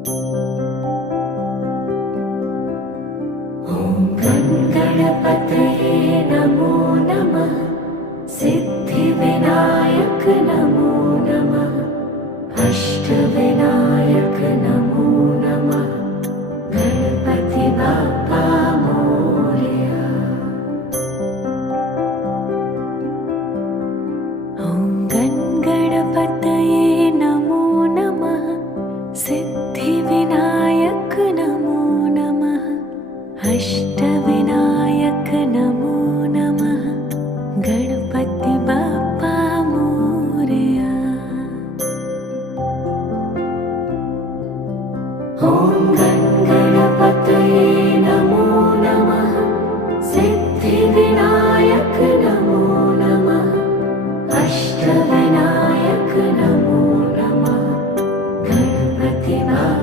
ॐ गणपतये नमो नमः। सिद्धिविनायक नमो नमः। अष्टविनायक नमो नमः। गणपति बाप्पा मोरया। ॐ गणपतये नमो नमः। सिद्धिविनायक नमो नमः। अष्टविनायक नमो नमः। गणपति बाप्पा मोरया। ॐ